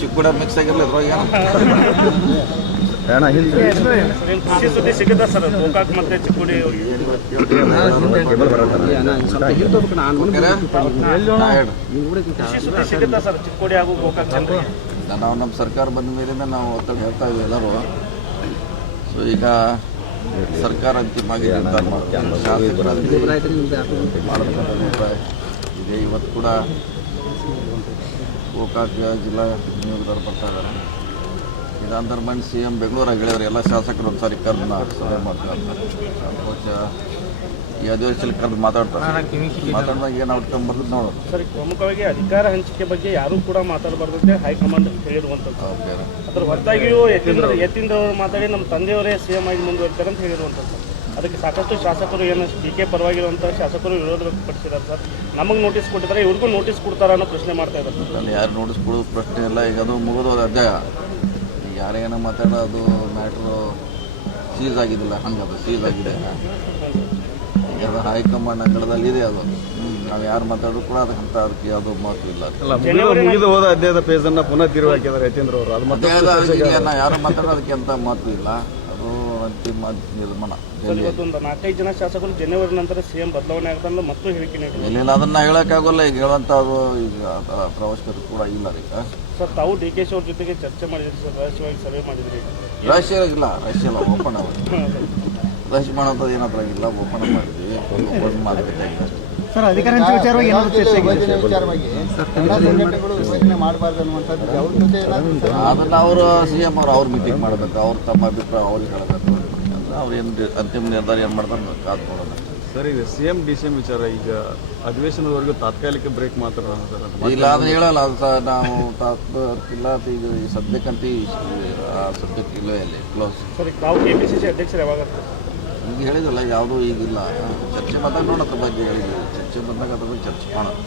ಚಿಕ್ಕುಡ mix ಆಗಿರಲಿ ಅದ್ರೊಳಗೆ ಖುಷಿ ಸುದ್ದಿ ಸಿಗುತ್ತೆ ಸರ್ ಗೋಕಾಕ್ ಮತ್ತೆ ಚಿಕ್ಕೋಡಿ ಖುಷಿ ಸುದ್ದಿ ಸಿಗುತ್ತೆ ಸರ್ ಚಿಕ್ಕೋಡಿ ಹಾಗೂ ಗೋಕಾಕ್ ಜನರಿಗೆ. ನಾವು ನಮ್ಮ ಸರ್ಕಾರ ಬಂದ ಮೇಲಿಂದ ನಾವು ಒತ್ತಡ ಹೇಳ್ತಾ ಇದ್ದೀವಿ ಎಲ್ಲರೂ. ಸೊ ಈಗ ಸರ್ಕಾರ ಅಂತಿಮವಾಗಿ ನಿರ್ಧಾರ ಇದೆ. ಇವತ್ತು ಕೂಡ ಗೋಕಾಕ್ ಜಿಲ್ಲಾ ನಿಯೋಗದವರು ಬರ್ತಾ ಇದ್ದಾರೆ. ಇದಾಂತರ ಮನೆ ಸಿ ಎಂ ಬೆಂಗಳೂರಾಗ ಹೇಳಿದ್ರು ಎಲ್ಲ ಶಾಸಕರು ಒಂದು ಸಾರಿ ಕರೆದು ಸಭೆ ಮಾಡ್ತಾರೆ. ಸಂತೋಷ ಈ ಅಧಿವೇಶನದಲ್ಲಿ ಕರೆದು ಮಾತಾಡಿದಾಗ ಏನು ಔಟ್ಕಮ್ ಬರ್ತದೆ ನೋಡೋದು. ಸರ್, ಪ್ರಮುಖವಾಗಿ ಅಧಿಕಾರ ಹಂಚಿಕೆ ಬಗ್ಗೆ ಯಾರೂ ಕೂಡ ಮಾತಾಡಬಾರ್ದಂತೆ ಹೈಕಮಾಂಡ್ ಹೇಳಿರುವಂಥದ್ದು. ಅದ್ರ ಹೊರತಾಗಿಯೂ ಯತೀಂದ್ರ ಅವರು ಮಾತಾಡಿ ನಮ್ಮ ತಂದೆಯವರೇ ಸಿಎಂ ಆಗಿ ಮುಂದುವರಿತಾರೆ ಅಂತ ಹೇಳಿರುವಂಥದ್ದು. ಅದಕ್ಕೆ ಸಾಕಷ್ಟು ಶಾಸಕರು ಏನು ಟೀಕೆ ಪರವಾಗಿರುವಂಥ ಶಾಸಕರು ವಿರೋಧ ವ್ಯಕ್ತಪಡಿಸಿದ್ದಾರೆ ಸರ್. ನಮಗೆ ನೋಟಿಸ್ ಕೊಟ್ಟಿದ್ದಾರೆ, ಇವ್ರಿಗೂ ನೋಟಿಸ್ ಕೊಡ್ತಾರ ಅನ್ನೋ ಪ್ರಶ್ನೆ ಮಾಡ್ತಾ ಇದ್ದಾರೆ. ಅಲ್ಲಿ ಯಾರು ನೋಟಿಸ್ ಕೊಡೋದು ಪ್ರಶ್ನೆ ಇಲ್ಲ. ಈಗ ಅದು ಮುಗಿದೋದ ಅಧ್ಯಾಯ. ಯಾರೇನೋ ಮಾತಾಡೋದು ಮ್ಯಾಟ್ರು ಸೀಸ್ ಆಗಿದ್ದಿಲ್ಲ, ಹಂಗದು ಸೀಸ್ ಆಗಿದೆ. ಈಗ ಅದು ಹೈಕಮಾಂಡ್ ಅಂಗಳದಲ್ಲಿ ಇದೆ. ಅದು ನಾವು ಯಾರು ಮಾತಾಡೋದು ಕೂಡ ಅದಕ್ಕೆ ಯಾವುದೋ ಮಹತ್ವ ಇಲ್ಲ. ಮುಗಿದು ಹೋದ ಅಧ್ಯಾಯದ ಪೇಜ್ ಅನ್ನ ಪುನಃ ತಿರುಗಿ ಹಾಕಿದ್ದಾರೆ ಯತೀಂದ್ರ ಅವರು. ಅದು ನಾವು ಯಾರು ಮಾತಾಡೋದು ಅದಕ್ಕೆ ಅಂತ ಮಹತ್ವ ಇಲ್ಲ. ಅದು ಅಂತಿಮ ನಿರ್ಮಾಣ. ಇವತ್ತೊಂದು 4-5 ಜನ ಶಾಸಕರು ಜನವರಿ ನಂತರ ಸಿಎಂ ಬದಲಾವಣೆ ಆಗ್ತಂದ್ರೆ ಮತ್ತು ಹೇಳಿಕೆ ನೀಡಿಲ್ಲ. ಇಲ್ಲ, ಅದನ್ನ ಹೇಳೋಕ್ಕಾಗೋಲ್ಲ. ಈಗ ಹೇಳುವಂಥದ್ದು ಈಗ ಪ್ರವಾಸಿಗರು ಕೂಡ ಇಲ್ಲ. ಈಗ ಸರ್, ತಾವು DKC ಅವ್ರ ಜೊತೆಗೆ ಚರ್ಚೆ ಮಾಡಿದ್ರಿ ಸರ್, ರಹಸ್ಯವಾಗಿ ಸಭೆ ಮಾಡಿದ್ರಿ. ರಹಸ್ಯ ಇಲ್ಲ, ಓಪನ್ ರಹಸ್ಯ ಮಾಡೋಂಥದ್ದು ಏನಾದ್ರಾಗಿಲ್ಲ. ಓಪನ್ ಮಾಡಿದ್ವಿ, ಓಪನ್ ಮಾಡಬೇಕಾಗಿದೆ ಸರ್. ಅಧಿಕಾರ ಹಂಚಿಕೆ ವಿಚಾರವಾಗಿ ಏನಾದರೂ ಚರ್ಚೆ ಮಾಡಬಾರ್ದು ಅನ್ನುವಂಥದ್ದು ಅದನ್ನ ಅವರು CM ಅವ್ರು ಮೀಟಿಂಗ್ ಮಾಡಬೇಕು. ಅವ್ರು ತಮ್ಮ ಅಭಿಪ್ರಾಯ ಅವ್ರಿಗೆ ಹೇಳಬೇಕು. ಅವ್ರು ಏನು ಅಂತಿಮ ನಿರ್ಧಾರ ಏನು ಮಾಡ್ತಾರೆ ಕಾದ್ಕೊಳ್ಳೋದು. ಸರ್, ಈಗ CM DCM ವಿಚಾರ ಈಗ ಅಧಿವೇಶನದವರೆಗೂ ತಾತ್ಕಾಲಿಕ ಬ್ರೇಕ್ ಮಾತ್ರ ಇಲ್ಲ, ಅದನ್ನ ಹೇಳಲ್ಲ. ಅದು ನಾವು ಇಲ್ಲ. ಈಗ ಈ ಸದ್ಯಕ್ಕಂತ ಸದ್ಯಕ್ಕೆ ಇಲ್ಲ ಅಲ್ಲಿ ಕ್ಲೋಸ್. ಸರ್, ತಾವು KPCC ಅಧ್ಯಕ್ಷರು ಯಾವಾಗ? ಈಗ ಹೇಳಿದಲ್ಲ, ಯಾವುದೂ ಈಗಿಲ್ಲ. ಚರ್ಚೆ ಬಂದಾಗ ನೋಡೋದ್ರ ಬಗ್ಗೆ ಹೇಳಿದ್ವಿ. ಚರ್ಚೆ ಬಂದಾಗ ಅದ್ರ ಬಗ್ಗೆ ಚರ್ಚೆ ಮಾಡೋದು.